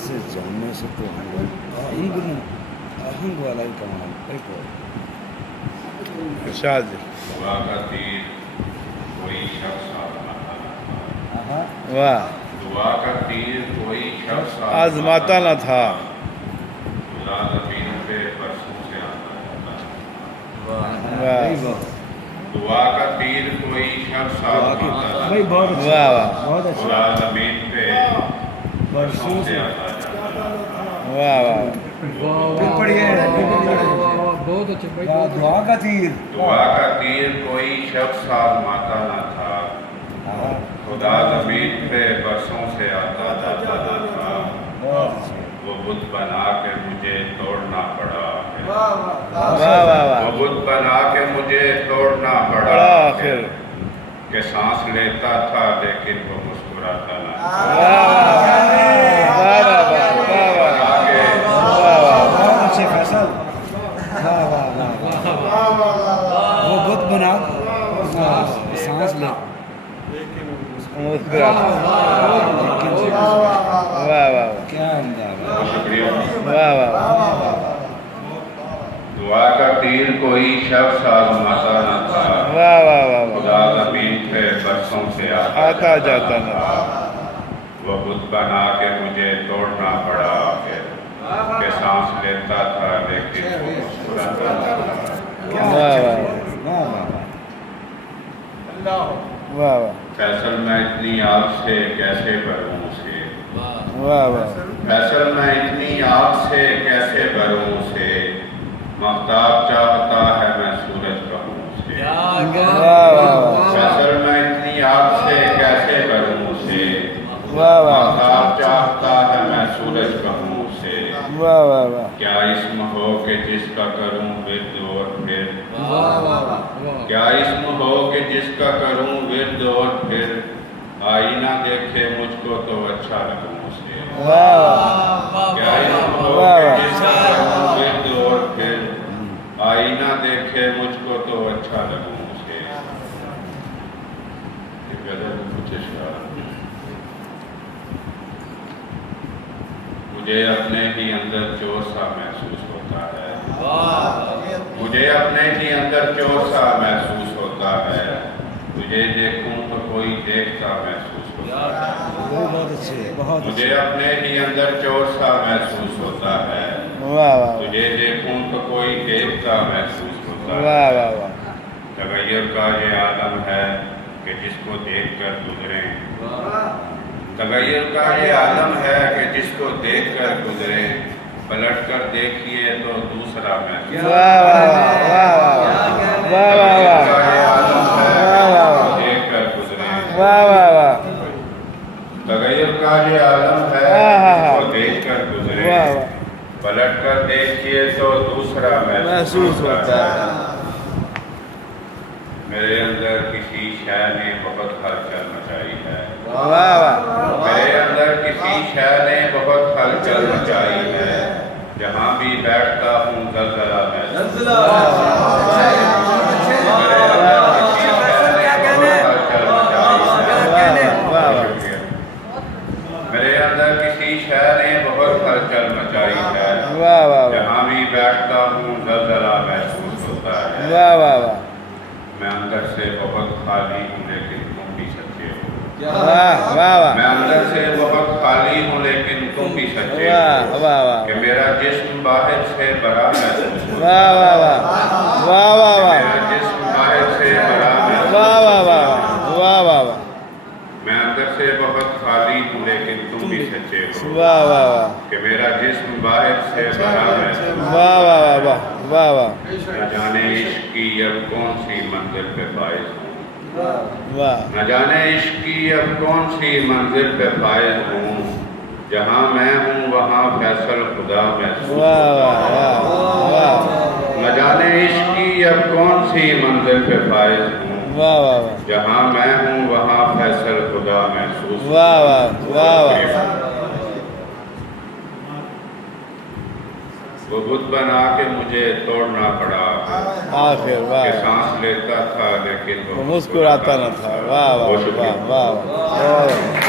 سے جاننے سے تو آہنگ والا ہی کمال ارشاد دعا کا تیر کوئی شخص واہ دعا کا تیر کوئی شخص آزماتا نہ تھا خدا زمین پہ برسوں سے آتا رہتا واہ دعا کا تیر کوئی شخص آزماتا نہ بھائی تھا بہت واہ واہ بہت اچھا خدا زمین پہ برسوں سے آتا جاتا واہ واہ بہت اچھا دعا کا تیر دعا کا تیر کوئی شخص آزماتا نہ تھا خدا زمین پہ برسوں سے آتا جاتا نہ تھا وہ بت بنا کے مجھے توڑنا پڑا واہ واہ واہ وہ بت بنا کے مجھے توڑنا پڑا آخر کہ سانس لیتا تھا لیکن وہ مسکراتا نہ تھا واہ واہ واہ بنا کے بہت اچھے فیصل وہ بت بنا سانس لے مسکراتا واہ واہ کیا انداز شکریہ واہ واہ دعا کا تیر کوئی شخص آزماتا نہ تھا واہ واہ واہ خدا زمین پہ برسوں سے آتا جاتا نہ تھا وہ بت بنا کے مجھے توڑنا پڑا آخر کہ سانس لیتا تھا لیکن وہ مسکراتا نہ تھا واہ واہ واہ واہ فیصل میں اتنی آگ سے کیسے بھروں اسے واہ واہ فیصل میں اتنی آگ سے کیسے بھروں اسے مختاب چاہتا ہے میں سورج کہوں اسے واہ واہ فیصل میں اتنی آگ سے کیسے بھروں اسے واہ واہ مختاب چاہتا ہے میں سورج کہوں اسے واہ واہ واہ کیا اسم ہو کہ جس کا کروں ورد اور پھر کیا اسم ہو کہ جس کا کروں ورد اور پھر آئینہ دیکھے مجھ کو تو اچھا لگوں اسے واہ کیا اسم ہو کہ جس کا کروں ورد اور پھر آئینہ دیکھے مجھ کو تو اچھا لگوں اسے ایک غزل کچھ اشعار مجھے اپنے ہی اندر چور سا محسوس ہوتا ہے مجھے اپنے ہی اندر چور سا محسوس ہوتا ہے تجھے دیکھوں تو کوئی دیکھتا محسوس ہوتا ہے بہت اچھے بہت مجھے اپنے ہی اندر چور سا محسوس ہوتا ہے واہ واہ تجھے دیکھوں تو کوئی دیکھتا محسوس ہوتا ہے واہ واہ واہ تغیر کا یہ عالم ہے کہ جس کو دیکھ کر گزریں تغیر کا یہ عالم ہے کہ جس کو دیکھ کر گزریں پلٹ کر دیکھیے تو دوسرا محسوس واہ واہ واہ واہ واہ واہ کا یہ عالم ہے واہ واہ کہ دیکھ کر گزریں واہ واہ واہ تغیر کا یہ عالم ہے جس کو دیکھ کر گزریں پلٹ کر دیکھیے تو دوسرا محسوس ہوتا ہے میرے اندر کسی شے نے بہت ہلچل مچائی ہے واہ واہ میرے اندر کسی شے نے بہت ہلچل مچائی ہے جہاں بھی بیٹھتا ہوں زلزلہ محسوس میرے اندر کسی شے نے بہت ہلچل مچائی ہے واہ واہ جہاں بھی بیٹھتا ہوں زلزلہ محسوس ہوتا ہے واہ واہ واہ میں اندر سے بہت خالی ہوں لیکن تم بھی سچے ہو واہ واہ واہ میں اندر سے بہت خالی ہوں لیکن تم بھی سچے واہ ہو واہ واہ کہ میرا جسم باہر سے بھرا محسوس ہوتا واہ ہے واہ واہ واہ واہ واہ میرا جسم باہر سے بھرا محسوس واہ واہ ہوتا واہ ہے واہ واہ واہ میں اندر سے بہت خالی ہوں لیکن تم بھی سچے ہو واہ واہ واہ کہ میرا جسم باہر سے بھرا محسوس واہ واہ واہ واہ واہ واہ نہ جانے عشق کی اب کون سی منزل پہ فائز ہوں واہ نہ جانے عشق کی اب کون سی منزل پہ فائز ہوں جہاں میں ہوں وہاں فیصل خدا محسوس واہ ہوتا واہ ہے واہ نہ جانے عشق کی اب کون سی منزل پہ فائز ہوں واہ واہ جہاں میں ہوں وہاں فیصل خدا محسوس واہ واہ واہ واہ وہ بت بنا کے مجھے توڑنا پڑا آخر واہ کہ سانس لیتا تھا لیکن وہ مسکراتا نہ تھا واہ واہ واہ واہ واہ